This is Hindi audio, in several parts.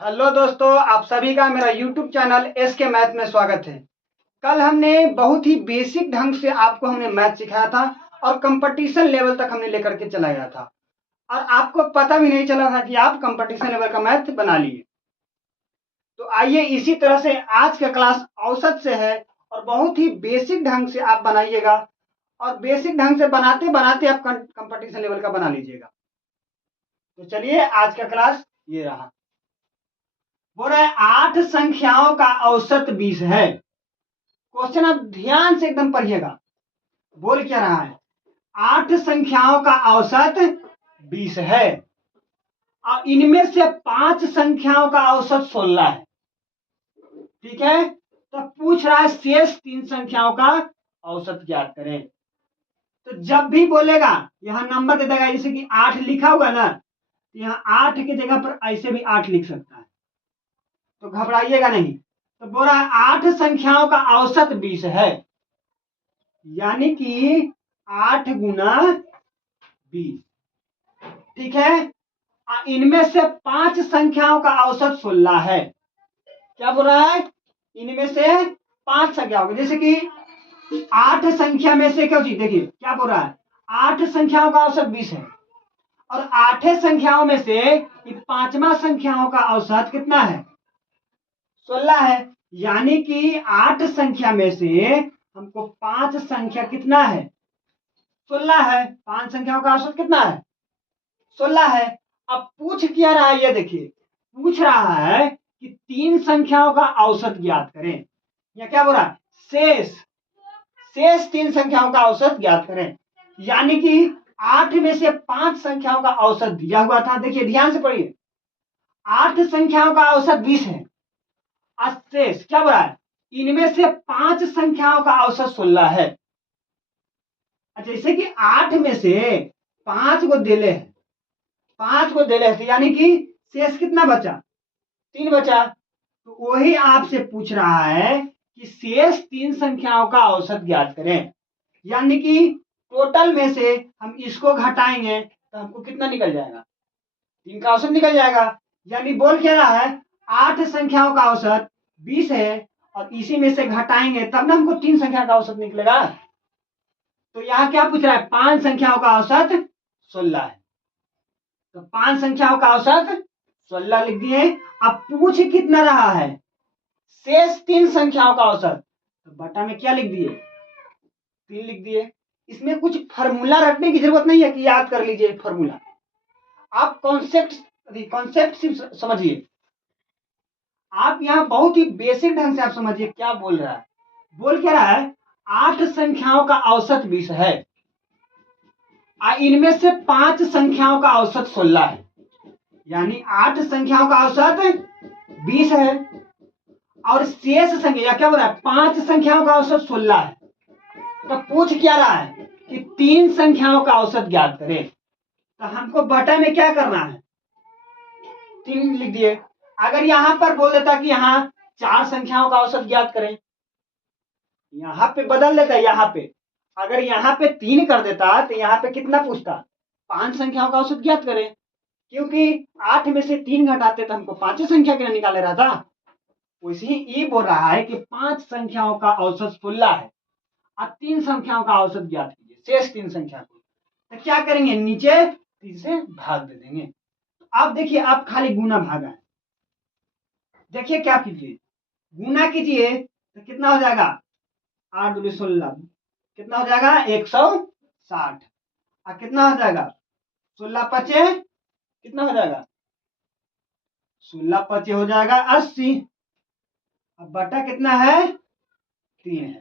हेलो दोस्तों, आप सभी का मेरा यूट्यूब चैनल एस के मैथ में स्वागत है। कल हमने बहुत ही बेसिक ढंग से आपको हमने मैथ सिखाया था और कंपटीशन लेवल तक हमने लेकर के चला गया था और आपको पता भी नहीं चला था कि आप कंपटीशन लेवल का मैथ बना लिए। तो आइए इसी तरह से आज का क्लास औसत से है और बहुत ही बेसिक ढंग से आप बनाइएगा और बेसिक ढंग से बनाते बनाते आप कंपटीशन लेवल का बना लीजिएगा। तो चलिए आज का क्लास ये रहा। बोल रहा है 8 संख्याओं का औसत 20 है। क्वेश्चन आप ध्यान से एकदम पढ़िएगा। बोल क्या रहा है? 8 संख्याओं का औसत 20 है और इनमें से 5 संख्याओं का औसत 16 है। ठीक है, तो पूछ रहा है शेष 3 संख्याओं का औसत ज्ञात करें। तो जब भी बोलेगा यहां नंबर दे देगा, जैसे कि 8 लिखा हुआ ना, यहाँ 8 की जगह पर ऐसे भी 8 लिख सकता है, तो घबराइएगा नहीं। तो बोल रहा है 8 संख्याओं का औसत 20 है, यानी कि 8 गुना 20। ठीक है, इनमें से 5 संख्याओं का औसत 16 है। क्या बोल रहा है? इनमें से 5 संख्याओं का, जैसे कि 8 संख्या में से क्या चीज, देखिए क्या बोल रहा है, 8 संख्याओं का औसत 20 है और 8 संख्याओं में से पांचवा संख्याओं का औसत कितना है? 16 है, यानी कि 8 संख्या में से हमको 5 संख्या कितना है? 16 है। 5 संख्याओं का औसत कितना है? 16 है। अब पूछ क्या रहा है, ये देखिए, पूछ रहा है कि 3 संख्याओं का औसत ज्ञात करें। या क्या बोल रहा है? शेष 3 संख्याओं का औसत ज्ञात करें, यानी कि 8 में से 5 संख्याओं का औसत दिया हुआ था। देखिए ध्यान से पढ़िए, 8 संख्याओं का औसत 20 है और शेष क्या बोल रहा है? इनमें से 5 संख्याओं का औसत 16 है। अच्छा, जैसे कि 8 में से 5 को देले है, 5 को देले है, यानी कि शेष कितना बचा? 3 बचा। तो वही आपसे पूछ रहा है कि शेष 3 संख्याओं का औसत ज्ञात करें, यानी कि टोटल में से हम इसको घटाएंगे तो हमको कितना निकल जाएगा? 3 का औसत निकल जाएगा। यानी बोल क्या रहा है, 8 संख्याओं का औसत 20 है और इसी में से घटाएंगे तब ना हमको 3 संख्या का औसत निकलेगा। तो यहाँ क्या पूछ रहा है? 5 संख्याओं का औसत 16 है, तो 5 संख्याओं का औसत 16 लिख दिए। अब पूछ कितना रहा है? शेष 3 संख्याओं का औसत, तो बटा में क्या लिख दिए? 3 लिख दिए। इसमें कुछ फॉर्मूला रखने की जरूरत नहीं है कि याद कर लीजिए फॉर्मूला, आप कॉन्सेप्ट सिर्फ समझिए। आप यहाँ बहुत ही बेसिक ढंग से आप समझिए क्या बोल रहा है। बोल क्या रहा है? 8 संख्याओं का औसत 20 है, इनमें से 5 संख्याओं का औसत 16 है, यानी 8 संख्याओं का औसत 20 है और शेष संख्या क्या बोल रहा है? 5 संख्याओं का औसत 16 है। तो पूछ क्या रहा है कि 3 संख्याओं का औसत ज्ञात करें। तो हमको बटा में क्या करना है? 3 लिख दिए। अगर यहां पर बोल देता कि यहाँ 4 संख्याओं का औसत ज्ञात करें, यहां पे बदल देता, यहां पे अगर यहाँ पे 3 कर देता तो यहाँ पे कितना पूछता? 5 संख्याओं का औसत ज्ञात करें, क्योंकि 8 में से 3 घटाते तो हमको 5 संख्या के निकाले रहा था। वैसे ही ये बोल रहा है कि 5 संख्याओं का औसत 16 है और 3 संख्याओं का औसत ज्ञात कीजिए, शेष 3 संख्या को। तो क्या करेंगे? नीचे 3 से भाग दे देंगे। अब देखिए, अब खाली गुना भागा है। देखिए क्या कीजिए, गुना कीजिए तो कितना हो जाएगा? 8 दूनी 16, कितना हो जाएगा? 160। और कितना हो जाएगा? 16 पचे कितना हो जाएगा? 16 पचे हो जाएगा 80। अब बटा कितना है? 3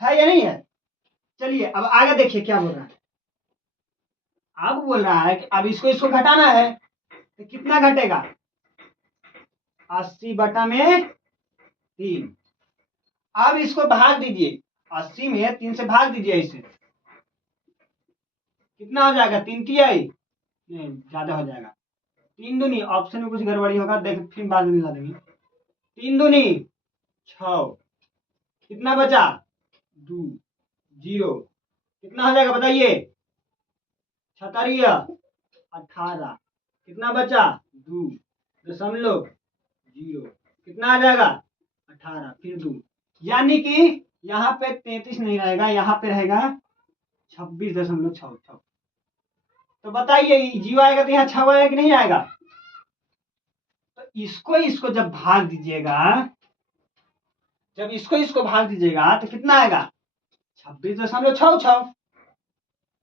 है या नहीं है? चलिए अब आगे देखिए क्या बोल रहा है। अब बोल रहा है कि अब इसको घटाना है, तो कितना घटेगा? 80 बटा में 3। अब इसको भाग दीजिए, 80 में 3 से भाग दीजिए, इसे कितना हो जाएगा? 3 तिहाई, नहीं ज्यादा हो जाएगा, 3 दूनी, ऑप्शन में कुछ गड़बड़ी होगा, देख फिर बाद में मिला देंगे। 3 दूनी 6, कितना बचा? 2, 0, कितना हो जाएगा बताइए? 6 18, कितना बचा? 2 दशमलव 0 कितना आ जाएगा 18 फिर 2 यानी कि यहाँ पे 33 नहीं रहेगा, यहाँ पे रहेगा 26.66। तो बताइए जीरो आएगा तो यहाँ 6 आएगा कि नहीं आएगा। तो इसको जब भाग दीजिएगा, जब इसको भाग दीजिएगा तो कितना आएगा 26.66।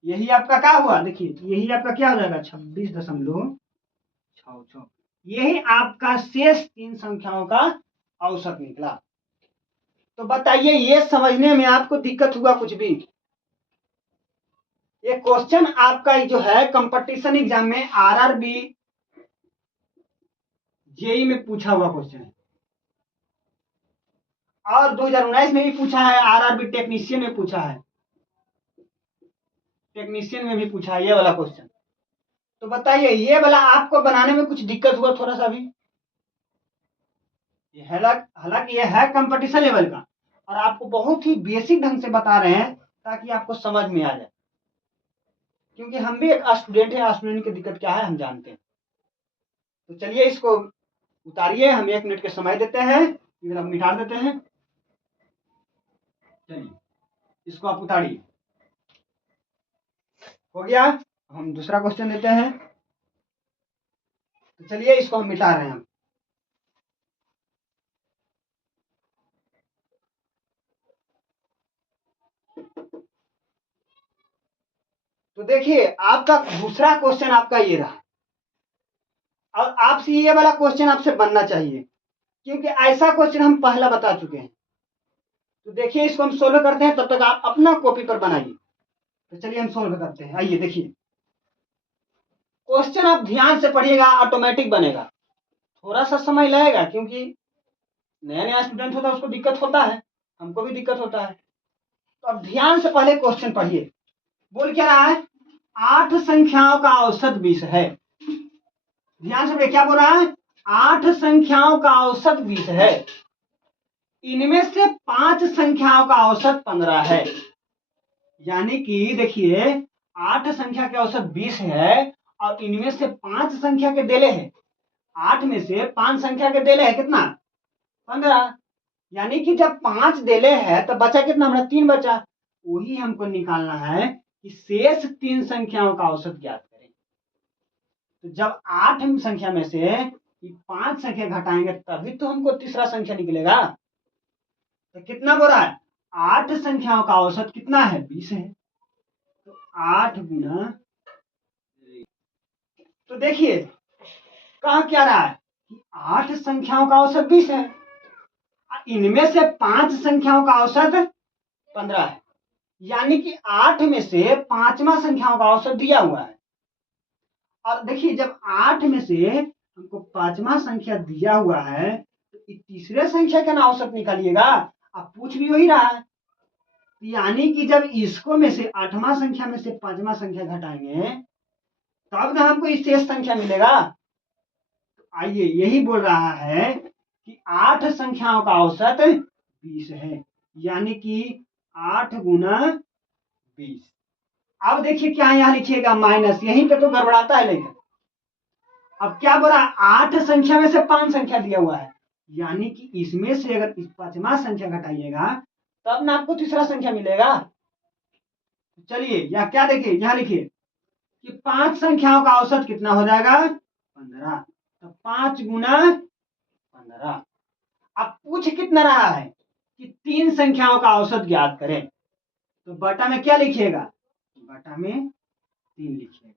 यही आपका क्या हुआ, देखिए यही आपका क्या हो जाएगा 26.66। यही आपका शेष 3 संख्याओं का औसत निकला। तो बताइए ये समझने में आपको दिक्कत हुआ कुछ भी। ये क्वेश्चन आपका जो है कंपटीशन एग्जाम में आरआरबी जेई में पूछा हुआ क्वेश्चन है, और 2019 में भी पूछा है, आरआरबी टेक्नीशियन में पूछा है, टेक्नीशियन में भी पूछा है ये वाला क्वेश्चन। तो बताइए ये वाला आपको बनाने में कुछ दिक्कत हुआ थोड़ा सा भी। हालांकि ये है कंपटीशन लेवल का, और आपको बहुत ही बेसिक ढंग से बता रहे हैं ताकि आपको समझ में आ जाए, क्योंकि हम भी एक स्टूडेंट है, स्टूडेंट की दिक्कत क्या है हम जानते हैं। तो चलिए इसको उतारिए, हम 1 मिनट के समय देते हैं, इधर हम मिटा देते हैं। चलिए इसको आप उतारिए, हो गया। हम दूसरा क्वेश्चन देते हैं। तो चलिए इसको हम मिटा रहे हैं। तो देखिए आपका दूसरा क्वेश्चन आपका ये रहा, और आपसे ये वाला क्वेश्चन आपसे बनना चाहिए, क्योंकि ऐसा क्वेश्चन हम पहला बता चुके हैं। तो देखिए इसको हम सोल्व करते हैं, तब तक आप अपना कॉपी पर बनाइए। तो चलिए हम सोल्व करते हैं। आइए देखिए क्वेश्चन आप ध्यान से पढ़िएगा, ऑटोमेटिक बनेगा। थोड़ा सा समय लगेगा क्योंकि नया नया स्टूडेंट होता है, उसको दिक्कत होता है, हमको भी दिक्कत होता है। तो अब ध्यान से पहले क्वेश्चन पढ़िए। बोल क्या रहा है, 8 संख्याओं का औसत 20 है। ध्यान से क्या बोल रहा है, 8 संख्याओं का औसत 20 है, इनमें से 5 संख्याओं का औसत 15 है। यानी कि देखिए 8 संख्या के औसत 20 है, और इनमें से 5 संख्या के देले हैं, 8 में से 5 संख्या के देले है कितना 15। यानी कि जब 5 देले है तो बचा कितना हमारा 3 बचा। वही हमको निकालना है कि शेष 3 संख्याओं का औसत ज्ञात करें। तो जब 8 संख्या में से 5 संख्या घटाएंगे तभी तो हमको तीसरा संख्या निकलेगा। तो कितना बोल रहा है, 8 संख्याओं का औसत कितना है 20 है। तो 8 गुना, तो देखिए कहा क्या रहा है कि 8 संख्याओं का औसत 20 है, इनमें से 5 संख्याओं का औसत 15 है। यानी कि 8 में से 5वां संख्याओं का औसत दिया हुआ है। और देखिए जब 8 में से हमको 5वां संख्या दिया हुआ है तो तीसरे संख्या का ना औसत निकालिएगा। अब पूछ भी वही रहा है, यानी कि जब इसको में से 8वां संख्या में से 5वां संख्या घटाएंगे तब ना हमको इस शेष संख्या मिलेगा। तो आइए यही बोल रहा है कि 8 संख्याओं का औसत 20 है, यानी कि 8 गुना 20। अब देखिए क्या यहाँ लिखिएगा माइनस, यहीं पे तो गड़बड़ाता है लेकिन। अब क्या बोला 8 संख्या में से 5 संख्या दिया हुआ है, यानी कि इसमें से अगर 5वां संख्या घटाइएगा तब ना आपको तीसरा संख्या मिलेगा। चलिए या क्या देखिए यहाँ लिखिए कि 5 संख्याओं का औसत कितना हो जाएगा 15। तो 5 गुना 15। अब पूछ कितना रहा है कि 3 संख्याओं का औसत ज्ञात करें। तो बटा में क्या लिखिएगा, बटा में 3 लिखिएगा।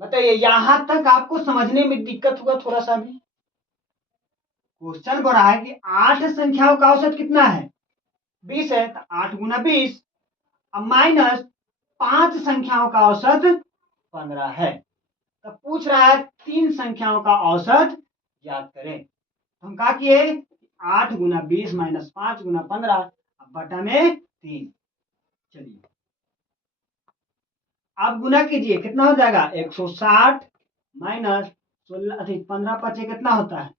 बताइए यहां तक आपको समझने में दिक्कत हुआ थोड़ा सा भी। क्वेश्चन बोल रहा है कि 8 संख्याओं का औसत कितना है 20 है, तो 8 गुना 20। अब माइनस 5 संख्याओं का औसत 15 है, तो पूछ रहा है 3 संख्याओं का औसत ज्ञात करें। तो हम क्या किए 8 गुना 20 माइनस 5 गुना 15, अब बटा में 3। चलिए अब गुना कीजिए कितना हो जाएगा 160 माइनस 16 15 पचे कितना होता है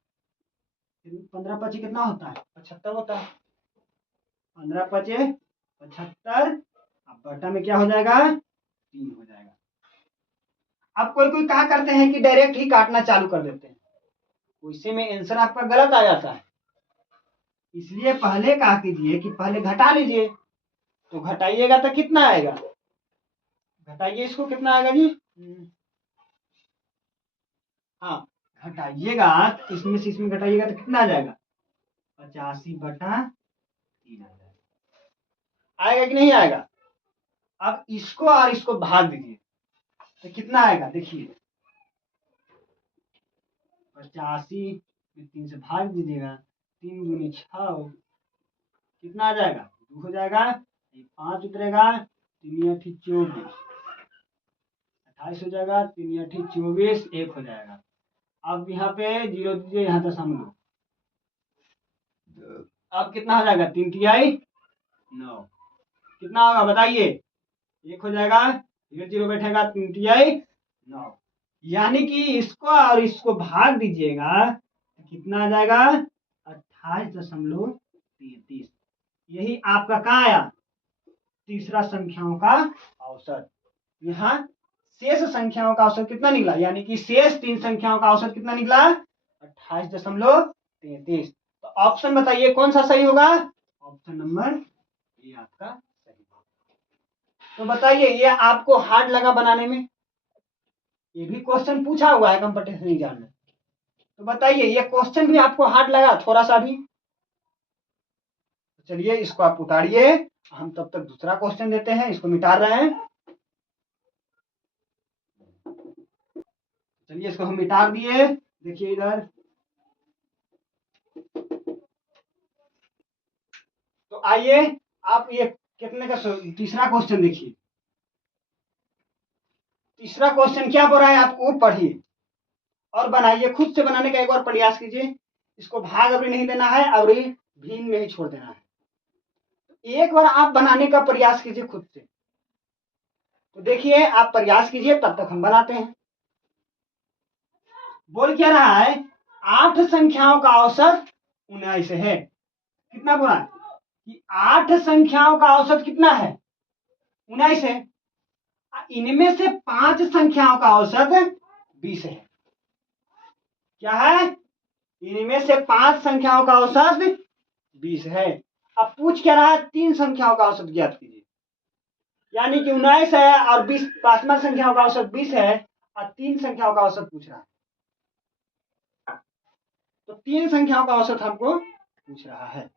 15 पचे कितना होता है 75 होता है। 15 पचे 75, अब बटा में क्या हो जाएगा 3 हो जाएगा। अब कोई कोई क्या करते हैं कि डायरेक्ट ही काटना चालू कर देते हैं, वैसे में आंसर आपका गलत आ जाता है। इसलिए पहले कहा कीजिए कि पहले घटा लीजिए। तो घटाइएगा तो कितना आएगा, घटाइए इसको, कितना आएगा जी? हाँ, घटाइएगा तो इसमें से इसमें घटाइएगा तो कितना आ जाएगा, 85/3 आ जाएगा। आएगा कि नहीं आएगा? अब इसको और इसको भाग दीजिए तो कितना आएगा, देखिए 85 में 3 से भाग दीजिएगा, 3 दूनी 6, कितना आ जाएगा, 2 हो जाएगा, 5 उतरेगा, 3 8 24, 28 हो जाएगा, 3 8 24, 1 हो जाएगा। अब यहाँ पे 0 दीजिए, यहाँ तक हम लोग, अब कितना हो जाएगा, 3 तिहाई 9, कितना होगा बताइए, 1 हो जाएगा, 0 0 बैठेगा, 3 तिहाई 9, यानी कि इसको और इसको भाग दीजिएगा तो कितना आ जाएगा, 28.33। यही आपका कहाँ आया, तीसरा संख्याओं का औसत। यहाँ शेष संख्याओं का औसत कितना निकला, यानी कि शेष 3 संख्याओं का औसत कितना निकला, 28.33। तो ऑप्शन बताइए कौन सा सही होगा, ऑप्शन नंबर ए आपका सही होगा। तो बताइए ये आपको हार्ड लगा बनाने में, ये भी क्वेश्चन पूछा हुआ है कंपटीशन एग्जाम में, तो बताइए ये क्वेश्चन भी आपको हार्ड लगा थोड़ा सा भी? चलिए इसको आप उतारिए, हम तब तक दूसरा क्वेश्चन देते हैं, इसको मिटा रहे हैं। चलिए इसको हम मिटा दिए, देखिए इधर। तो आइए आप ये कितने का तीसरा क्वेश्चन देखिए। तीसरा क्वेश्चन क्या बोल रहा है आपको, पढ़िए और बनाइए, खुद से बनाने का एक बार प्रयास कीजिए। इसको भाग अभी नहीं देना है, अभी भीन में ही छोड़ देना है। एक बार आप बनाने का प्रयास कीजिए खुद से। तो देखिए आप प्रयास कीजिए, तब तक हम बनाते हैं। बोल क्या रहा है, 8 संख्याओं का औसत 19 है। कितना बोला कि 8 संख्याओं का औसत कितना है, 19 है। इनमें से 5 संख्याओं का औसत 20 है। क्या है, इनमें से 5 संख्याओं का औसत 20 है। अब पूछ क्या रहा है, 3 संख्याओं का औसत ज्ञात कीजिए, यानी कि 19 है और 20, 5वां संख्याओं का औसत 20 है और 3 संख्याओं का औसत पूछ रहा है। तो 3 संख्याओं का औसत हमको पूछ रहा है।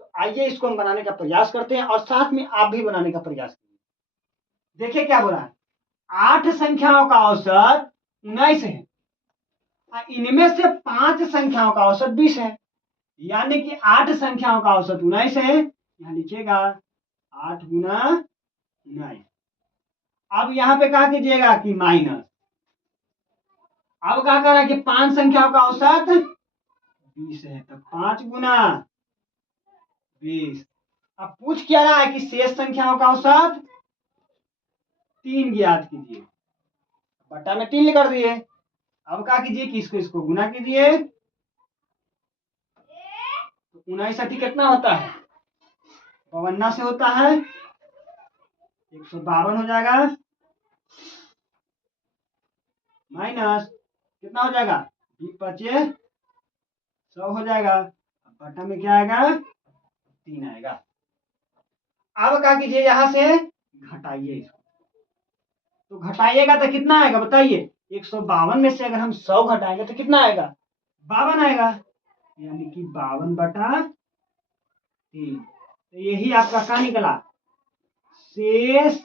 तो आइए इसको हम बनाने का प्रयास करते हैं और साथ में आप भी बनाने का प्रयास कीजिए। देखिए क्या हो रहा है, 8 संख्याओं का औसत 19 है, इनमें से 5 संख्याओं का औसत 20 है, यानी कि 8 संख्याओं का औसत 19 है। यहां लिखिएगा 8 गुना 19। अब यहां पे कहा कीजिएगा कि माइनस, अब क्या कर रहा है कि 5 संख्याओं का औसत 20 है, तो 5 गुना 20। अब पूछ क्या रहा है कि शेष संख्याओं का औसत 3 ज्ञात कीजिए, बट्टा में 3 कर दिए। अब क्या कीजिए कि इसको इसको गुना कीजिए, तो 59 कितना होता है, 52 से होता है, 152 हो जाएगा, माइनस कितना हो जाएगा, 25 100 हो जाएगा। अब बटा में क्या आएगा, 3 आएगा। अब क्या कीजिए, यहां से घटाइए इसको, तो घटाइएगा तो कितना आएगा बताइए, 152 में से अगर हम 100 घटाएंगे तो कितना आएगा, 52 आएगा, यानी कि 52/3। तो यही आपका क्या निकला, शेष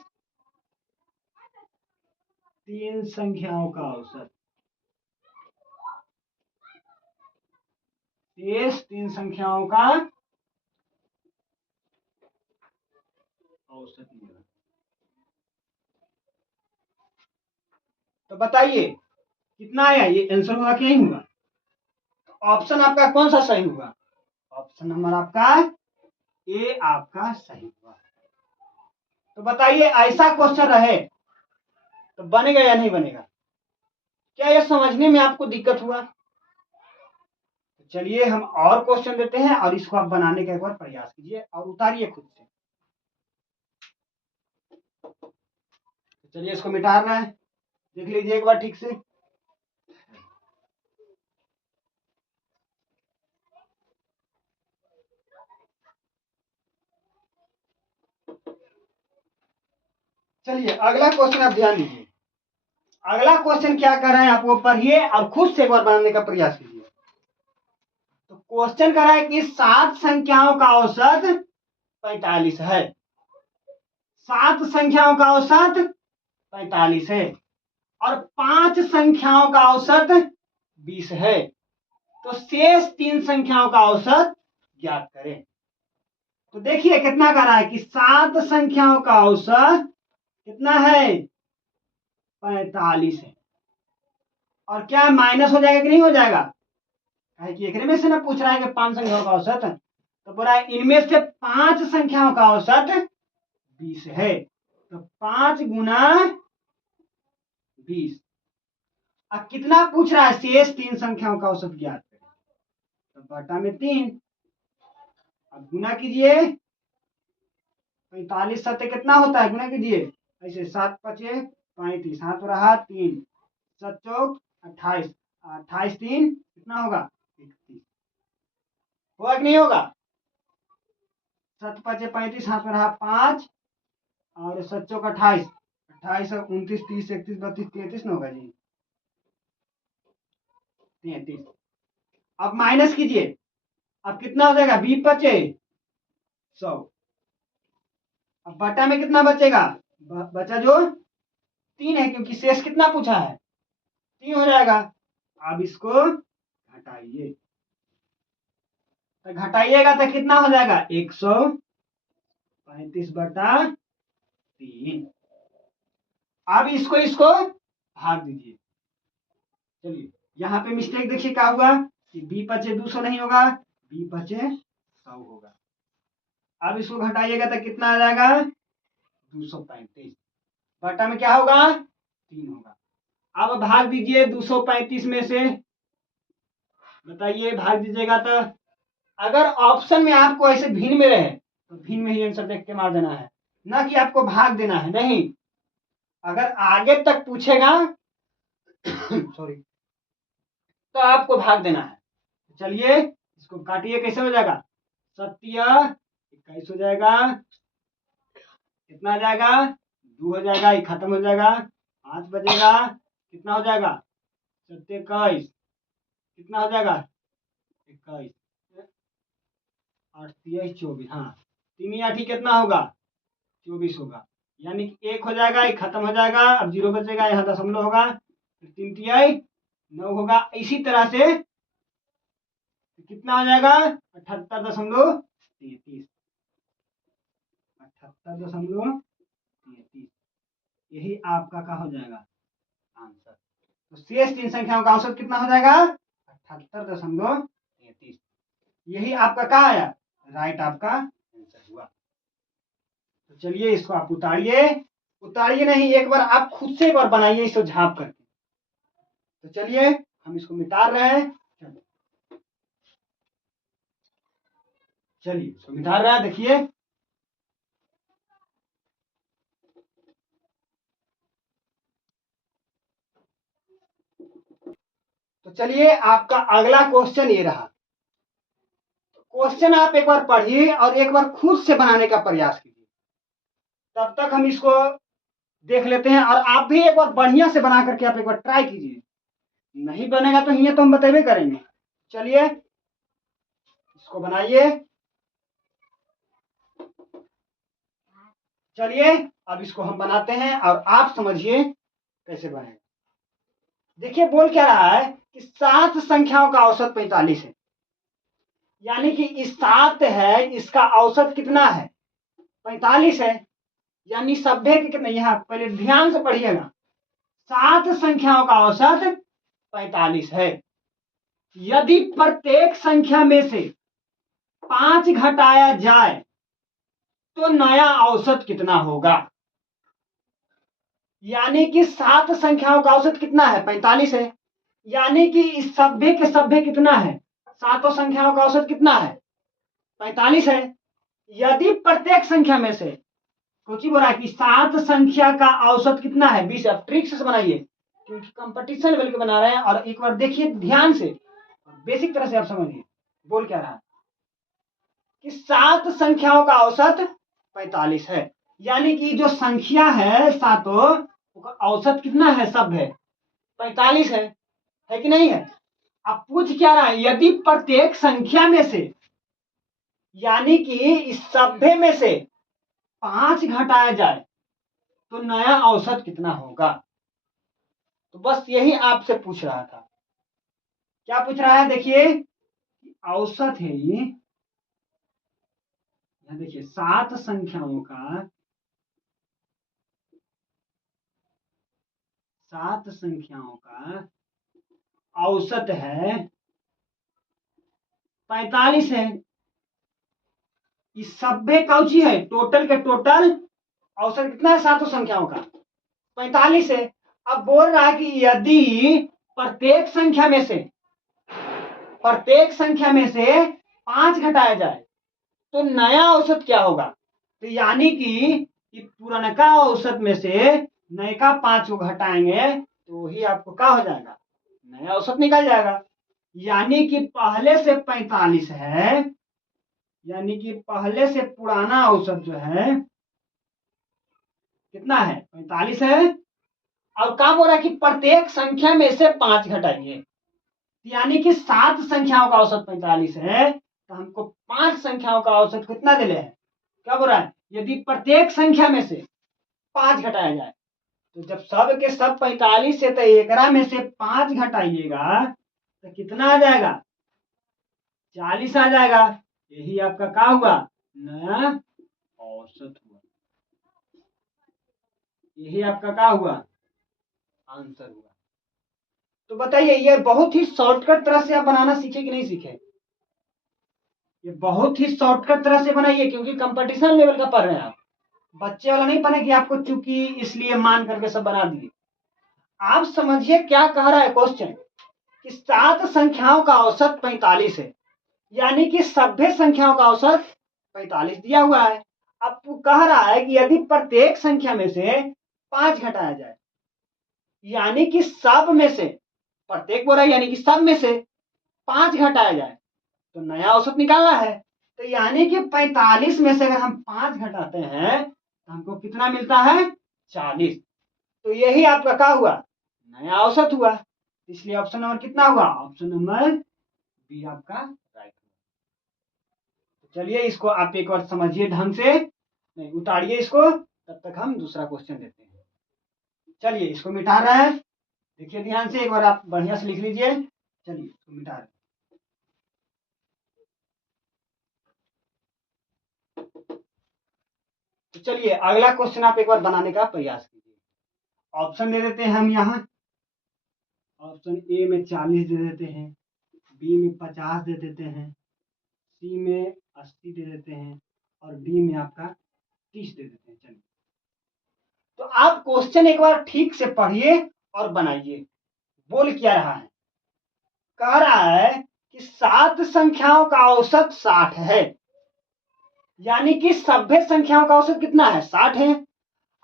3 संख्याओं का औसत, शेष 3 संख्याओं का औसत मिला। तो बताइए कितना आया, ये आंसर होगा कि नहीं होगा, ऑप्शन आपका कौन सा सही होगा, ऑप्शन नंबर आपका ए आपका सही होगा। तो बताइए ऐसा क्वेश्चन रहे तो बनेगा या नहीं बनेगा, क्या यह समझने में आपको दिक्कत हुआ? तो चलिए हम और क्वेश्चन देते हैं और इसको आप बनाने का एक बार प्रयास कीजिए और उतारिए खुद से। तो चलिए इसको मिटा रहे हैं, देख लीजिए एक बार ठीक से। चलिए अगला क्वेश्चन आप ध्यान दीजिए। अगला क्वेश्चन क्या कर रहे हैं, आप वो पढ़िए और खुद से एक बार बनाने का प्रयास कीजिए। तो क्वेश्चन कर रहा है कि 7 संख्याओं का औसत 45 है। 7 संख्याओं का औसत 45 है और 5 संख्याओं का औसत 20 है। तो शेष 3 संख्याओं का औसत ज्ञात करें। तो देखिए कितना कर रहा है कि 7 संख्याओं का औसत कितना है, 45 है। और क्या माइनस हो जाएगा कि नहीं हो जाएगा, है कि एक में से ना पूछ रहा है कि 5 संख्याओं का औसत, तो बोला इनमें से 5 संख्याओं का औसत 20 है। तो 5 गुना 20। अब कितना पूछ रहा है, शेष 3 संख्याओं का औसत ज्ञात करें। तो बटा में 3, अब गुना कीजिए। 45 सत्य कितना होता है, गुना कीजिए ऐसे, 7 पचे 35, हाथ रहा 3, 7 चौक 28, 28 3 कितना होगा 31। होगा कि नहीं होगा, 7 पचे 35, हाथ में रहा 5 और 7 चौक 28, 28 और 29 30 31 32 33 न होगा जी, 33। अब माइनस कीजिए, अब कितना हो जाएगा, 20 बचे 100। अब बटा में कितना बचेगा, बचा जो 3 है, क्योंकि शेष कितना पूछा है 3 हो जाएगा। अब इसको घटाइए, तो घटाइएगा तो कितना हो जाएगा 135 बटा 3। अब इसको इसको भाग दीजिए। चलिए यहाँ पे मिस्टेक देखिए क्या हुआ कि बी पचे 200 नहीं होगा, बी पचे 100 होगा। अब इसको घटाइएगा तो कितना आ जाएगा 235 बटा में क्या होगा 3 होगा। अब भाग दीजिए 235 में से, बताइए भाग दीजिएगा तो अगर ऑप्शन में आपको ऐसे भिन्न में रहे तो भिन्न में ही आंसर देख के मार देना है, ना कि आपको भाग देना है। नहीं, अगर आगे तक पूछेगा सॉरी तो आपको भाग देना है। चलिए इसको काटिए, कैसे हो जाएगा, 7 21 हो जाएगा, कितना आ जाएगा 2 हो जाएगा, ये खत्म हो जाएगा, 5 बजेगा, कितना हो जाएगा 7 21, कितना हो जाएगा 21, 8 23 24, हाँ 3 8 कितना होगा 24 होगा, यानी कि 1 हो जाएगा, ये खत्म हो जाएगा, अब 0 बचेगा, यहाँ दशमलव होगा, फिर 3 तिहाई 9 होगा। इसी तरह से कितना हो जाएगा 78.33, 78.33, यही आपका क्या हो जाएगा आंसर। तो शेष 3 संख्याओं का औसत कितना हो जाएगा 78.33, यही आपका क्या आया, राइट आपका आंसर हुआ। तो चलिए इसको आप उतारिए, उतारिए नहीं, एक बार आप खुद से एक बार बनाइए इसको झांप करके। तो चलिए हम इसको मिटा रहे हैं, चलिए इसको मिटा रहा है, देखिए तो चलिए आपका अगला क्वेश्चन ये रहा। क्वेश्चन आप एक बार पढ़िए और एक बार खुद से बनाने का प्रयास कीजिए, तब तक हम इसको देख लेते हैं। और आप भी एक बार बढ़िया से बना करके आप एक बार ट्राई कीजिए, नहीं बनेगा तो ये तो हम बतेबे करेंगे। चलिए इसको बनाइए, चलिए अब इसको हम बनाते हैं और आप समझिए कैसे बनेगा। देखिए बोल क्या रहा है कि 7 संख्याओं का औसत 45 है, यानी कि इस 7 है, इसका औसत कितना है 45 है, यानी सभ्य के कितने, यहाँ पहले ध्यान से पढ़िएगा, 7 संख्याओं का औसत 45 है। यदि प्रत्येक संख्या में से 5 घटाया जाए तो नया औसत कितना होगा। यानी कि 7 संख्याओं का औसत कितना है 45 है, यानी कि इस सभ्य के सभ्य कितना है, 7 संख्याओं का औसत कितना है 45 है। यदि प्रत्येक संख्या में से कुछ ही बोल रहा है कि 7 संख्या का औसत कितना है 20, आप ट्रिक से बनाइए क्योंकि कंपटीशन लेवल के बना रहे हैं। और एक बार देखिए ध्यान से, बेसिक तरह से आप समझिए बोल क्या रहा है कि 7 संख्याओं का औसत 45 है, यानी कि जो संख्या है सातों, उसका औसत कितना है, सब है 45 है कि नहीं है। अब पूछ क्या रहा है, यदि प्रत्येक संख्या में से, यानी कि इस सभ्य में से 5 घटाया जाए तो नया औसत कितना होगा। तो बस यही आपसे पूछ रहा था। क्या पूछ रहा है, देखिए औसत है ये, यहाँ देखिए 7 संख्याओं का, 7 संख्याओं का औसत है 45 है। इस सभ्य कौची है, टोटल के टोटल औसत कितना है सातों संख्याओं का, 45 है। अब बोल रहा है कि यदि प्रत्येक संख्या में से, प्रत्येक संख्या में से 5 घटाया जाए तो नया औसत क्या होगा। तो यानी कि पुरानका औसत में से नए का 5 को घटाएंगे तो वही आपको क्या हो जाएगा, नया औसत निकल जाएगा। यानी कि पहले से 45 है, यानी कि पहले से पुराना औसत जो है कितना है, 45 है। और क्या बोल रहा है कि प्रत्येक संख्या में से 5 घटाइए, यानी कि 7 संख्याओं का औसत 45 है, तो हमको 5 संख्याओं का औसत कितना दिले है, क्या बोल रहा है, यदि प्रत्येक संख्या में से 5 घटाया जाए, तो जब सब के सब 45 से, तो एकरा में से 5 घटाइएगा तो कितना आ जाएगा, 40 आ जाएगा। यही आपका क्या हुआ, नया औसत हुआ। यही आपका क्या हुआ, आंसर हुआ। तो बताइए, ये बहुत ही शॉर्टकट तरह से आप बनाना सीखे कि नहीं सीखे। ये बहुत ही शॉर्टकट तरह से बनाइए, क्योंकि कंपटीशन लेवल का पढ़ रहे हैं आप, बच्चे वाला नहीं पढ़े कि आपको चूंकि इसलिए मान करके सब बना दिए। आप समझिए क्या कह रहा है क्वेश्चन, कि 7 संख्याओं का औसत 45 है, यानी कि सभ्य संख्याओं का औसत 45 दिया हुआ है। अब वो कह रहा है कि यदि प्रत्येक संख्या में से 5 घटाया जाए, यानी कि सब में से, प्रत्येक बोला यानी कि सब में से 5 घटाया जाए तो नया औसत निकालना है। तो यानी कि 45 में से अगर हम 5 घटाते हैं तो हमको कितना मिलता है, 40। तो यही आपका क्या हुआ, नया औसत हुआ। इसलिए ऑप्शन नंबर कितना हुआ, ऑप्शन नंबर बी आपका राइट। चलिए इसको आप एक बार समझिए ढंग से, नहीं उतारिए इसको, तब तक हम दूसरा क्वेश्चन देते हैं। चलिए इसको मिटा रहे हैं, देखिए ध्यान से, एक बार आप बढ़िया से लिख लीजिए। चलिए इसको मिटा रहे हैं। तो चलिए अगला क्वेश्चन आप एक बार बनाने का प्रयास कीजिए। ऑप्शन दे देते हैं हम यहाँ। ऑप्शन ए में 40 दे देते हैं, बी में 50 दे देते हैं, सी में 80 दे देते हैं, और डी में आपका 30 दे देते हैं। चलिए तो आप क्वेश्चन एक बार ठीक से पढ़िए और बनाइए। बोल क्या रहा है, कह रहा है कि 7 संख्याओं का औसत 60 है, यानी कि सभ्य संख्याओं का औसत कितना है, 60 है।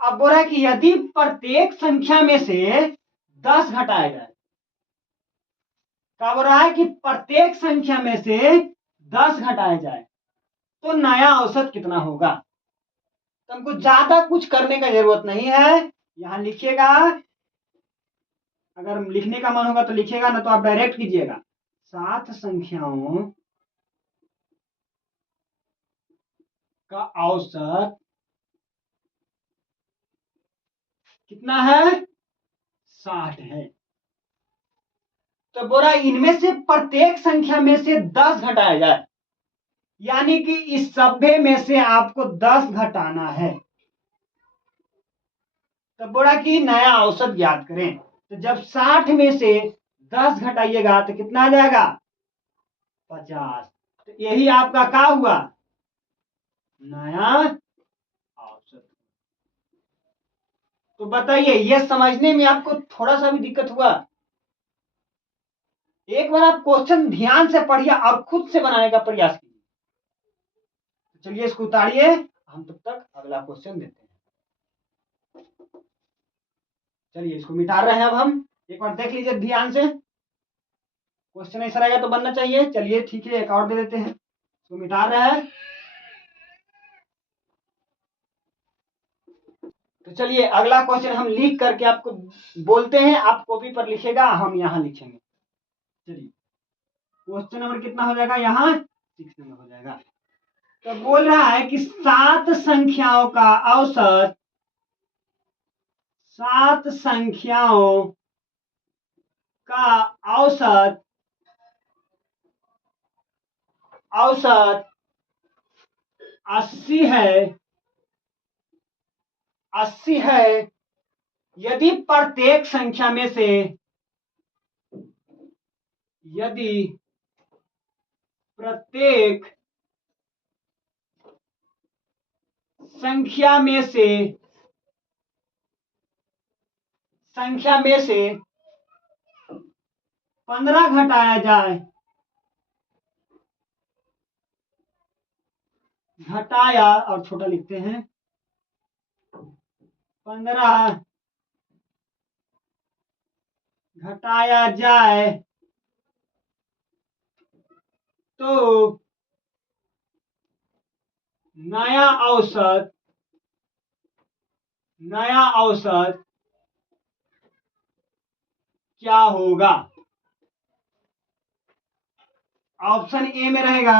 अब बोल रहा है कि यदि प्रत्येक संख्या में से 10 घटाया जाए, क्या बोल रहा है कि प्रत्येक संख्या में से 10 घटाया जाए तो नया औसत कितना होगा। तो हमको ज्यादा कुछ करने का जरूरत नहीं है, यहां लिखिएगा, अगर लिखने का मन होगा तो लिखिएगा, ना तो आप डायरेक्ट कीजिएगा। 7 संख्याओं का औसत कितना है, 60 है। तो बोला इनमें से प्रत्येक संख्या में से 10 घटाया जाए, यानी कि इस सभ्य में से आपको 10 घटाना है। तो बोला कि नया औसत ज्ञात करें। तो जब 60 में से 10 घटाइएगा तो कितना आ जाएगा, 50। तो यही आपका क्या हुआ, नया औसत। तो बताइए ये समझने में आपको थोड़ा सा भी दिक्कत हुआ। एक बार आप क्वेश्चन ध्यान से पढ़िए और खुद से बनाने का प्रयास कीजिए। तो चलिए इसको उतारिए, हम तब तक अगला क्वेश्चन देते हैं। चलिए इसको मिटा रहे हैं अब हम, एक बार देख लीजिए ध्यान से, क्वेश्चन ऐसा रहेगा तो बनना चाहिए। चलिए ठीक है, एक और दे देते हैं, इसको मिटा रहे हैं। तो चलिए अगला क्वेश्चन हम लिख करके आपको बोलते हैं, आप कॉपी पर लिखेगा, हम यहाँ लिखेंगे। चलिए क्वेश्चन नंबर कितना हो जाएगा, यहाँ 6 नंबर हो जाएगा। तो बोल रहा है कि 7 संख्याओं का औसत, 7 संख्याओं का औसत औसत 80 है, 80 है यदि प्रत्येक संख्या में से, यदि प्रत्येक संख्या में से 15 घटाया जाए, घटाया और छोटा लिखते हैं, 15 घटाया जाए तो नया औसत, नया औसत क्या होगा। ऑप्शन ए में रहेगा,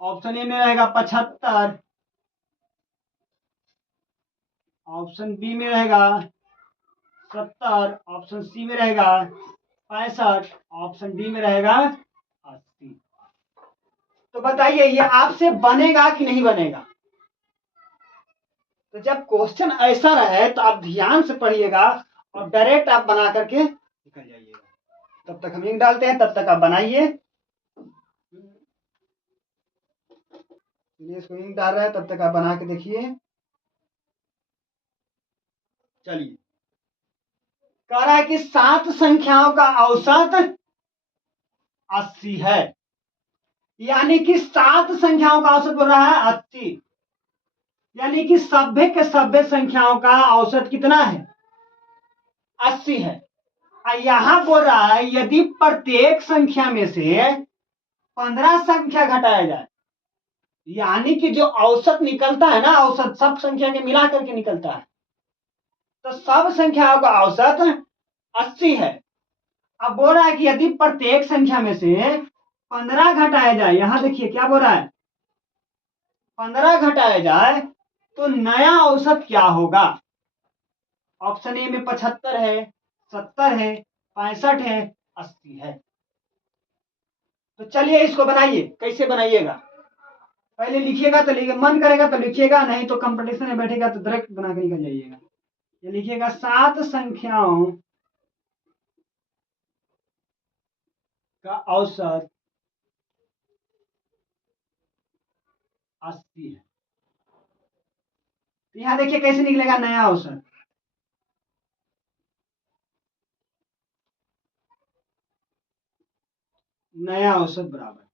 ऑप्शन ए में रहेगा 75, ऑप्शन बी में रहेगा 70, ऑप्शन सी में रहेगा 65, ऑप्शन डी में रहेगा 80। तो बताइए ये आपसे बनेगा कि नहीं बनेगा। तो जब क्वेश्चन ऐसा रहे तो आप ध्यान से पढ़िएगा और डायरेक्ट आप बना करके निकल जाइएगा। तब तक हम लिंक डालते हैं, तब तक आप बनाइए। इसको लिंक डाल रहे हैं, तब तक आप बना के देखिए। चलिए कह रहा है कि 7 संख्याओं का औसत 80 है, यानी कि 7 संख्याओं का औसत बोल रहा है 80, यानी कि सभ्य के सभ्य संख्याओं का औसत कितना है, 80 है। यहां बोल रहा है यदि प्रत्येक संख्या में से 15 संख्या घटाया जाए, यानी कि जो औसत निकलता है ना, औसत सब संख्या के मिला करके निकलता है, तो सब संख्याओं का औसत 80 है। अब बोल रहा है कि यदि प्रत्येक संख्या में से 15 घटाया जाए, यहां देखिए क्या बोल रहा है, 15 घटाया जाए तो नया औसत क्या होगा। ऑप्शन ए में 75 है, 70 है, 65 है, 80 है। तो चलिए इसको बनाइए, कैसे बनाइएगा, पहले लिखिएगा तो लिखिए, मन करेगा तो लिखिएगा, नहीं तो कंपटीशन में बैठेगा तो डायरेक्ट बना के निकल जाइएगा। ये लिखिएगा 7 संख्याओं का औसत 80 है। तो यहां देखिए कैसे निकलेगा नया औसत, नया औसत बराबर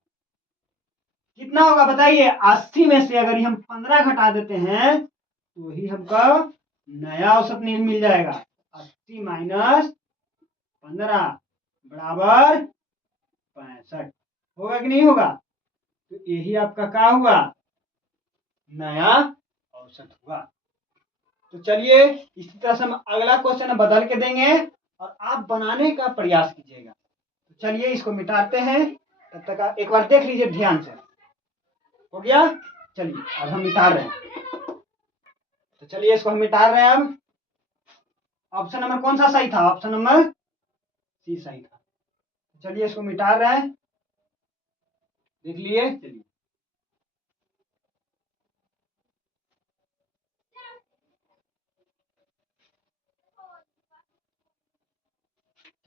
कितना होगा बताइए। 80 में से अगर हम 15 घटा देते हैं तो ही हमको नया औसत नहीं मिल जाएगा। 80 माइनस 15 बराबर 65 होगा कि नहीं होगा। तो यही आपका क्या हुआ, नया औसत हुआ। तो चलिए इसी तरह से हम अगला क्वेश्चन बदल के देंगे और आप बनाने का प्रयास कीजिएगा। तो चलिए इसको मिटाते हैं, तब तक आप एक बार देख लीजिए ध्यान से। हो गया, चलिए अब हम मिटा रहे हैं। तो चलिए इसको हम मिटा रहे हैं। अब ऑप्शन नंबर कौन सा सही था, ऑप्शन नंबर सी सही था। चलिए इसको मिटा रहे हैं, देख लिए। चलिए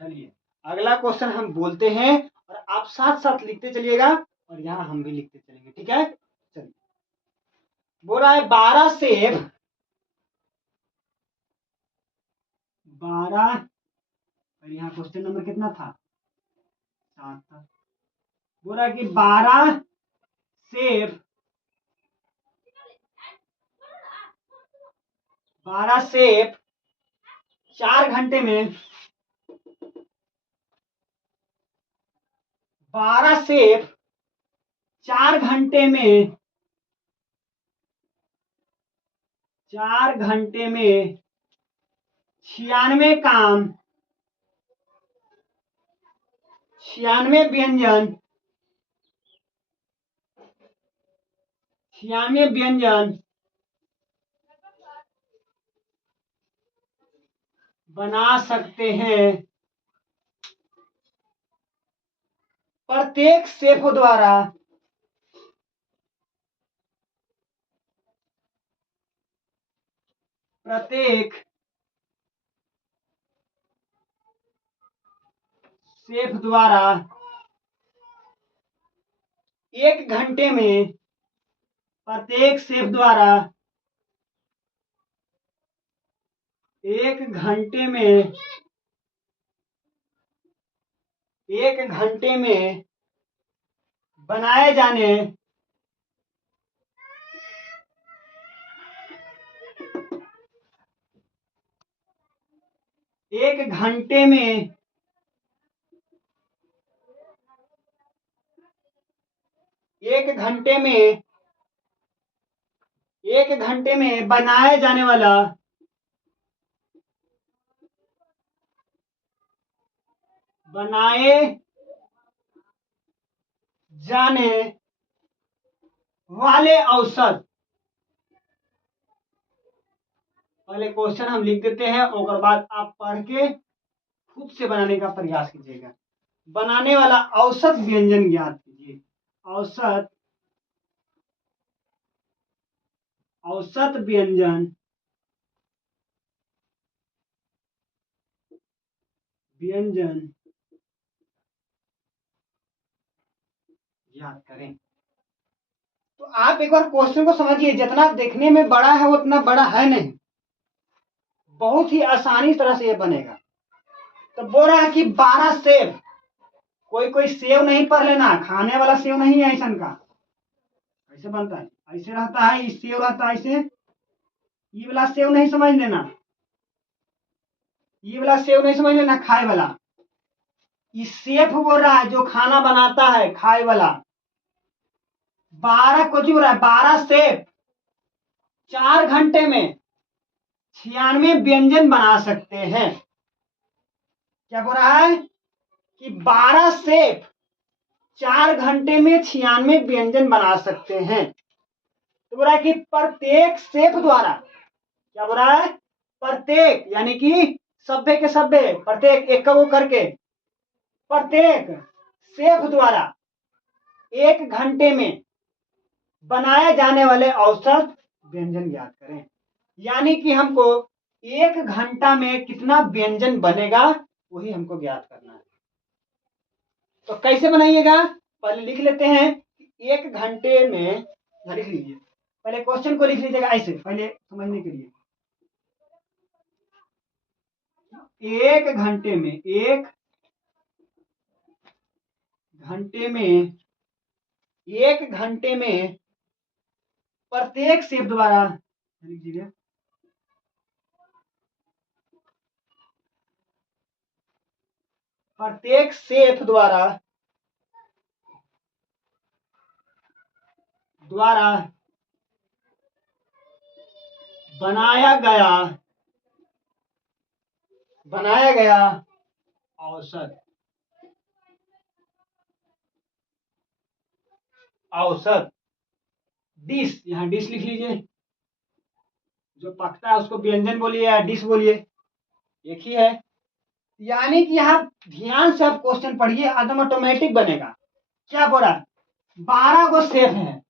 चलिए अगला क्वेश्चन हम बोलते हैं और आप साथ साथ लिखते चलिएगा और यहाँ हम भी लिखते चलेंगे, ठीक है। चलिए बोल रहा है 12 सेब, 12 और यहाँ क्वेश्चन नंबर कितना था, 7 था। बोल रहा है कि 12 सेब, 12 सेब 4 घंटे में, 12 सेब 4 घंटे में 4 घंटे में 96 काम, 96 व्यंजन, 96 व्यंजन बना सकते हैं प्रत्येक शेफ द्वारा, प्रत्येक शेफ द्वारा 1 घंटे में, प्रत्येक शेफ द्वारा 1 घंटे में, 1 घंटे में बनाए जाने, 1 घंटे में 1 घंटे में 1 घंटे में बनाए जाने वाला, बनाए जाने वाले औसत, पहले क्वेश्चन हम लिख देते हैं और बाद आप पढ़ के खुद से बनाने का प्रयास कीजिएगा। बनाने वाला औसत व्यंजन ज्ञात कीजिए। औसत, औसत व्यंजन, व्यंजन याद करें। तो आप एक बार क्वेश्चन को समझिए, जितना देखने में बड़ा है उतना बड़ा है नहीं, बहुत ही आसानी तरह से ये बनेगा। तो बोल रहा है कि 12 सेब, कोई कोई सेव नहीं पढ़ लेना, खाने वाला सेव नहीं है ऐसा का। ऐसे बनता है, ऐसे रहता है, इस सेव रहता है ऐसे, ये वाला सेव नहीं समझ लेना, ये वाला सेव नहीं समझ लेना, खाए वाला। इस सेफ बोल रहा है जो खाना बनाता है, खाए वाला। 12 को बोल रहा है, 12 सेफ 4 घंटे में 96 व्यंजन बना सकते हैं। क्या बोल रहा है कि 12 सेफ 4 घंटे में 96 व्यंजन बना सकते हैं। तो बोल रहा है कि प्रत्येक शेफ द्वारा, क्या बोल रहा है, प्रत्येक यानी कि सभ्य के सभ्य, प्रत्येक एक को करके, प्रत्येक शेफ द्वारा 1 घंटे में बनाए जाने वाले औसत व्यंजन ज्ञात करें। यानी कि हमको 1 घंटा में कितना व्यंजन बनेगा वही हमको ज्ञात करना है। तो कैसे बनाइएगा, पहले लिख लेते हैं। 1 घंटे में, लिख लीजिए, पहले क्वेश्चन को लिख लीजिएगा ऐसे, पहले समझने के लिए। 1 घंटे में, 1 घंटे में, 1 घंटे में प्रत्येक शेफ द्वारा, लीजिएगा, प्रत्येक शेफ द्वारा बनाया गया औसत डिश, यहां डिश लिख लीजिए, जो पकता है उसको व्यंजन बोलिए या डिश बोलिए, एक ही है। यानी कि यहाँ ध्यान से आप क्वेश्चन पढ़िए, एकदम ऑटोमेटिक बनेगा। क्या बोला, 12 को शेफ है,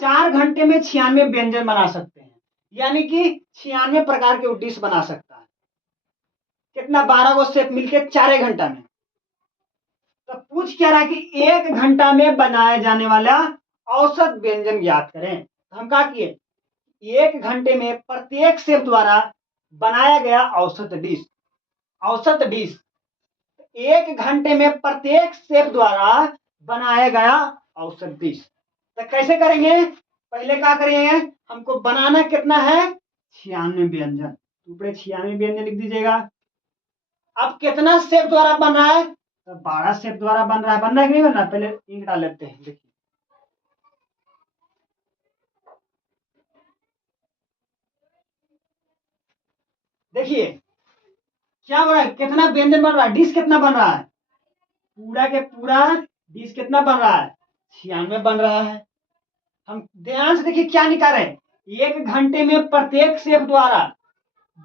4 घंटे में 96 व्यंजन बना सकते हैं, यानी कि 96 प्रकार के डिश बना सकता है। कितना, 12 को शेफ मिलके 4 घंटा में। तो पूछ क्या रहा कि 1 घंटा में बनाए जाने वाला औसत व्यंजन ज्ञात करें। तो हम क्या किए, 1 घंटे में प्रत्येक शेफ द्वारा बनाया गया औसत डिश, औसत डिश 1 घंटे में प्रत्येक शेफ द्वारा बनाया गया औसत डिश। तो कैसे करेंगे, पहले क्या करेंगे, हमको बनाना कितना है, 96 व्यंजन, ऊपर 96 व्यंजन लिख दीजिएगा। अब कितना शेफ द्वारा बन रहा है, तो 12 शेफ द्वारा बन रहा है कि नहीं बन रहा, पहले इंक डाल लेते हैं। देखिए, देखिए क्या हो रहा है, कितना व्यंजन बन रहा है, डिश कितना बन रहा है, पूरा के पूरा डिश कितना बन रहा है, 96 बन रहा है। हम ध्यान से देखिए क्या निकाल रहे हैं, 1 घंटे में प्रत्येक शेफ द्वारा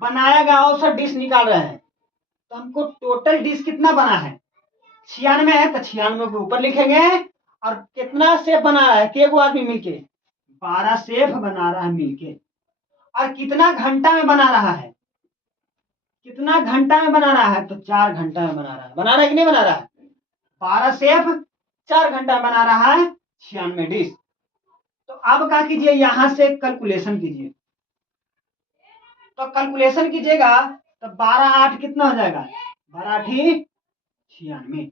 बनाया गया औसत डिश निकाल रहे हैं। तो हमको टोटल डिश कितना बना है, 96 है, तो 96 के ऊपर लिखेंगे। और कितना शेफ बना रहा है, के गो आदमी मिलके, 12 शेफ बना रहा है मिलके। और कितना घंटा में बना रहा है, कितना घंटा में बना रहा है, तो 4 घंटा में बना रहा है। बना रहा है कि नहीं बना रहा है, 12 शेफ 4 घंटा में बना रहा है 96 डिश। तो अब क्या कीजिए, यहां से कैलकुलेशन कीजिए। तो कैलकुलेशन कीजिएगा तो 12 8 कितना हो जाएगा, 12 8 96।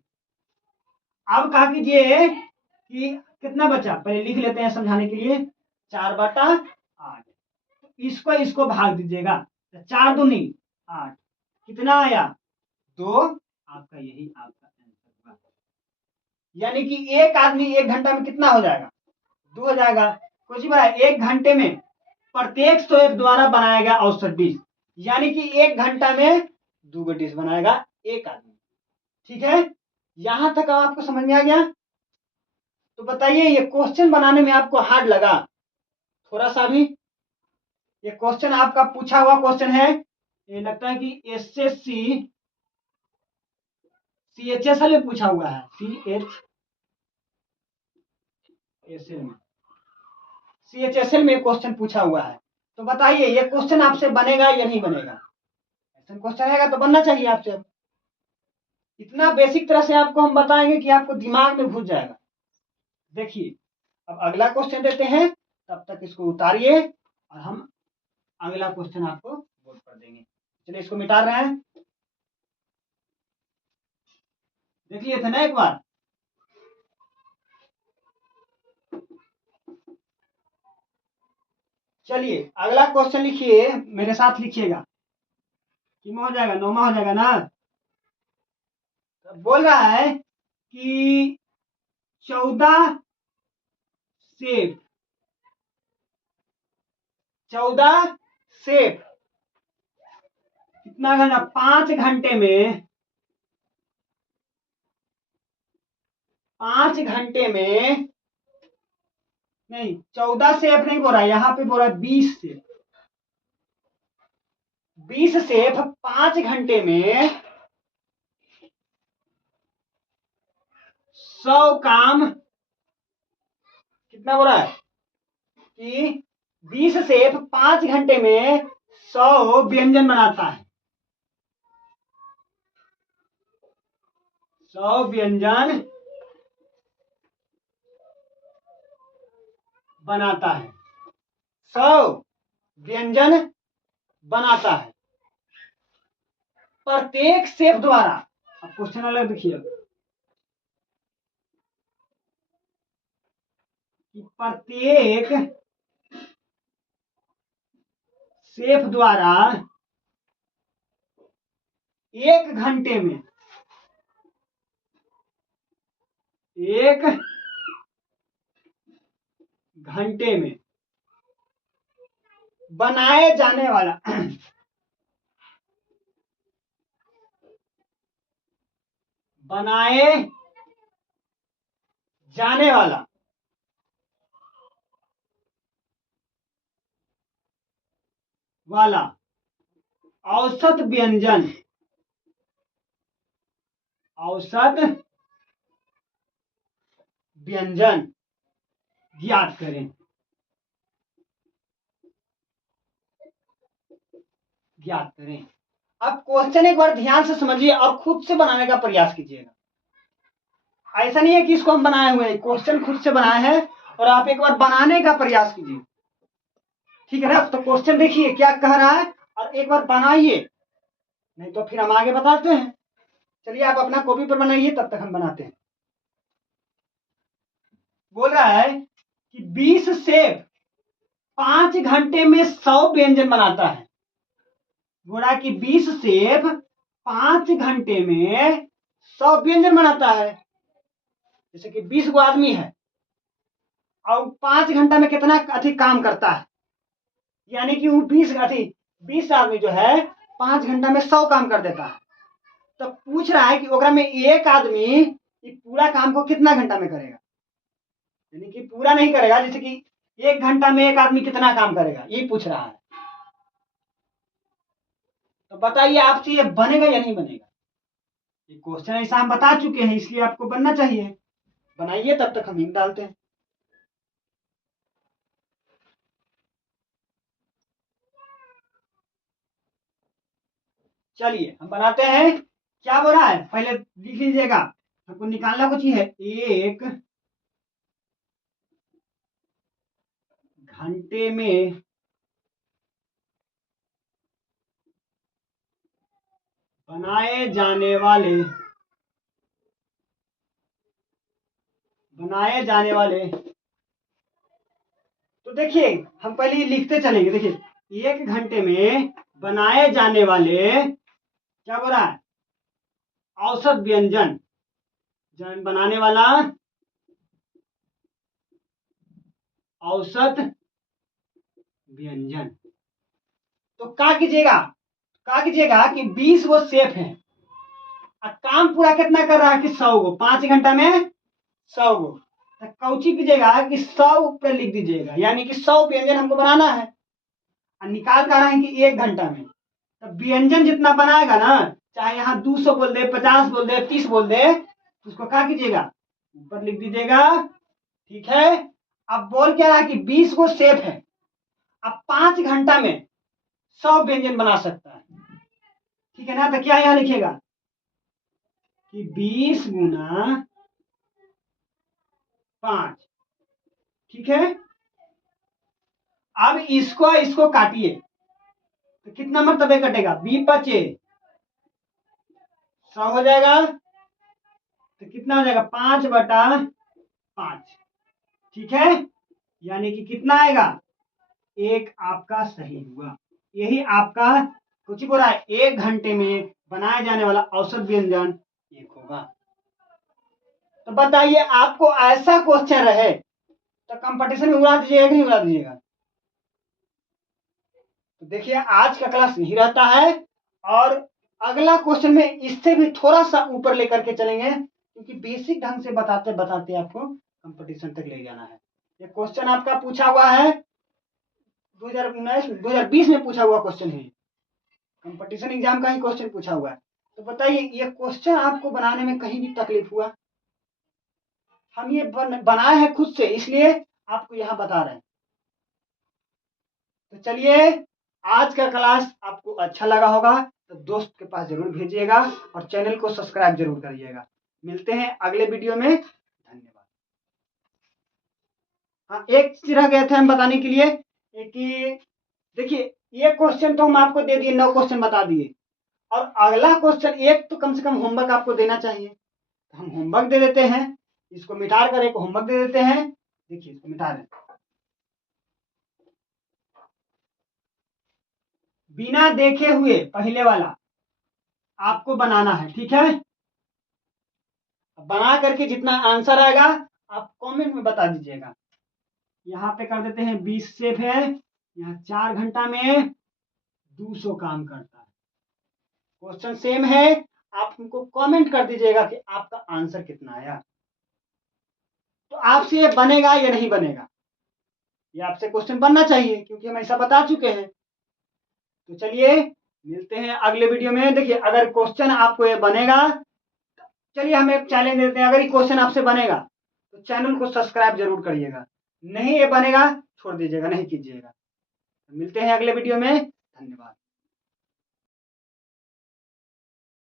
अब कहा कीजिए कि कितना बचा, पहले लिख लेते हैं समझाने के लिए, 4/8। इसको इसको भाग दीजिएगा, तो 4 दूनी 8, कितना आया 2। आपका यही आपका आंसर होगा। यानी कि एक आदमी 1 घंटा में कितना हो जाएगा, 2 हो जाएगा। कुछ भी 1 घंटे में प्रत्येक शेफ द्वारा बनाया गया औसत डिश, यानी कि 1 घंटा में 2 डिश बनाएगा एक आदमी। ठीक है, यहां तक आपको समझ में आ गया। तो बताइए ये क्वेश्चन बनाने में आपको हार्ड लगा थोड़ा सा भी? ये क्वेश्चन आपका पूछा हुआ क्वेश्चन है, ये लगता है कि एसएससी सीएचएसएल में पूछा हुआ है, सीएचएसएल में क्वेश्चन पूछा हुआ है। तो बताइए ये क्वेश्चन आपसे बनेगा या नहीं बनेगा? ऐसा क्वेश्चन आएगा तो बनना चाहिए आपसे। इतना बेसिक तरह से आपको हम बताएंगे कि आपको दिमाग में घुस जाएगा। देखिए अब अगला क्वेश्चन देते हैं, तब तक इसको उतारिए और हम अगला क्वेश्चन आपको बोर्ड पर देंगे। चलिए इसको मिटा रहे हैं, देख लिए थे ना एक बार। चलिए अगला क्वेश्चन लिखिए, मेरे साथ लिखिएगा। कितना हो जाएगा, 9वां हो जाएगा ना। तो बोल रहा है कि 14 सेब, 14 सेब कितना घंटा, 5 घंटे में, 5 घंटे में नहीं, 14 सेब नहीं बोल रहा है, यहाँ पे बोल रहा है 20 सेब। 20 सेब 5 घंटे में 100 काम, कितना बोल रहा है कि 20 सेब 5 घंटे में 100 व्यंजन बनाता है, 100 व्यंजन बनाता है, 100 व्यंजन बनाता है प्रत्येक शेफ द्वारा। अब क्वेश्चन अलग देखिए कि प्रत्येक शेफ द्वारा 1 घंटे में, 1 घंटे में बनाए जाने वाला बनाए जाने वाला औसत व्यंजन, औसत व्यंजन ज्ञात करें, ज्ञात करें। अब क्वेश्चन एक बार ध्यान से समझिए और खुद से बनाने का प्रयास कीजिएगा। ऐसा नहीं है कि इसको हम बनाए हुए हैं, क्वेश्चन खुद से बनाए हैं और आप एक बार बनाने का प्रयास कीजिए। ठीक है ना, तो क्वेश्चन देखिए क्या कह रहा है और एक बार बनाइए, नहीं तो फिर हम आगे बताते हैं। चलिए आप अपना कॉपी पर बनाइए, तब तक हम बनाते हैं। बोल रहा है कि 20 सेब 5 घंटे में 100 व्यंजन बनाता है। बोला कि 20 सेब 5 घंटे में 100 व्यंजन बनाता है। जैसे कि 20 गो आदमी है और 5 घंटा में कितना अधिक काम करता है, यानी कि वो 20 आदमी जो है 5 घंटा में 100 काम कर देता है। तो पूछ रहा है कि ओकरा में एक आदमी ये पूरा काम को कितना घंटा में करेगा, यानी कि पूरा नहीं करेगा, जैसे कि 1 घंटा में एक आदमी कितना काम करेगा, ये पूछ रहा है। तो बताइए आपसे ये बनेगा या नहीं बनेगा? ये क्वेश्चन ऐसा हम बता चुके हैं, इसलिए आपको बनना चाहिए। बनाइए, तब तक हम हिंट डालते हैं। चलिए हम बनाते हैं। क्या बोल रहा है पहले लिख लीजिएगा, हमको निकालना कुछ ही है। 1 घंटे में बनाए जाने वाले तो देखिए हम पहले लिखते चलेंगे। देखिए 1 घंटे में बनाए जाने वाले, क्या बोल रहा है, औसत व्यंजन, बनाने वाला औसत व्यंजन। तो क्या कीजिएगा कि 20 वो सेफ है और काम पूरा कितना कर रहा है कि 100 गो, 5 घंटा में 100 गो। तो कौची कीजिएगा कि 100 पे लिख दीजिएगा, यानी कि 100 व्यंजन हमको बनाना है और निकाल कर रहे हैं कि 1 घंटा में। तो व्यंजन जितना बनाएगा ना, चाहे यहाँ 200 बोल दे, 50 बोल दे, 30 बोल दे, तो उसको क्या कीजिएगा, ऊपर लिख दीजिएगा। ठीक है। अब बोल क्या रहा है कि 20 को सेफ है, अब 5 घंटा में 100 व्यंजन बना सकता है। ठीक है ना? तो क्या यहाँ लिखेगा कि 20 गुना 5। ठीक है। अब इसको काटिए तो कितना मरतबे कटेगा, 20 बचे 100 हो जाएगा, तो कितना हो जाएगा 5/5। ठीक है। यानी कि कितना आएगा, 1 आपका सही हुआ। यही आपका कुछ बोल रहा है, 1 घंटे में बनाए जाने वाला औसत व्यंजन 1 होगा। तो बताइए आपको ऐसा क्वेश्चन रहे तो कंपटीशन में उड़ा दीजिएगा कि नहीं उड़ा दीजिएगा? तो देखिए आज का क्लास यही रहता है और अगला क्वेश्चन में इससे भी थोड़ा सा ऊपर लेकर के चलेंगे, क्योंकि बेसिक ढंग से बताते बताते आपको कंपटीशन तक ले जाना है। ये क्वेश्चन आपका पूछा हुआ है 2020 में पूछा हुआ क्वेश्चन है, कंपटीशन एग्जाम का ही क्वेश्चन पूछा हुआ है। तो बताइए ये क्वेश्चन आपको बनाने में कहीं भी तकलीफ हुआ? हम ये बनाए हैं खुद से, इसलिए आपको यहाँ बता रहे हैं। तो चलिए आज का क्लास आपको अच्छा लगा होगा तो दोस्त के पास जरूर भेजिएगा और चैनल को सब्सक्राइब जरूर करिएगा। मिलते हैं अगले वीडियो में। धन्यवाद। हाँ, एक चीज रह गए थे हम बताने के लिए कि देखिए ये क्वेश्चन तो हम आपको दे दिए, 9 क्वेश्चन बता दिए, और अगला क्वेश्चन एक तो कम से कम होमवर्क आपको देना चाहिए। तो हम होमवर्क दे देते हैं, इसको मिटा कर एक होमवर्क दे देते हैं। देखिए इसको मिटा दें, बिना देखे हुए पहले वाला आपको बनाना है। ठीक है। बना करके जितना आंसर आएगा आप कमेंट में बता दीजिएगा। यहाँ पे कर देते हैं 20 सेफ है, यहाँ 4 घंटा में 200 काम करता है। क्वेश्चन सेम है, आप हमको कमेंट कर दीजिएगा कि आपका आंसर कितना आया। तो आपसे ये बनेगा या नहीं बनेगा? ये आपसे क्वेश्चन बनना चाहिए क्योंकि हम ऐसा बता चुके हैं। तो चलिए मिलते हैं अगले वीडियो में। देखिए अगर क्वेश्चन आपको ये बनेगा, चलिए हम एक चैलेंज देते हैं, अगर ये क्वेश्चन आपसे बनेगा तो चैनल को सब्सक्राइब जरूर करिएगा, नहीं ये बनेगा छोड़ दीजिएगा, नहीं कीजिएगा। मिलते हैं अगले वीडियो में। धन्यवाद।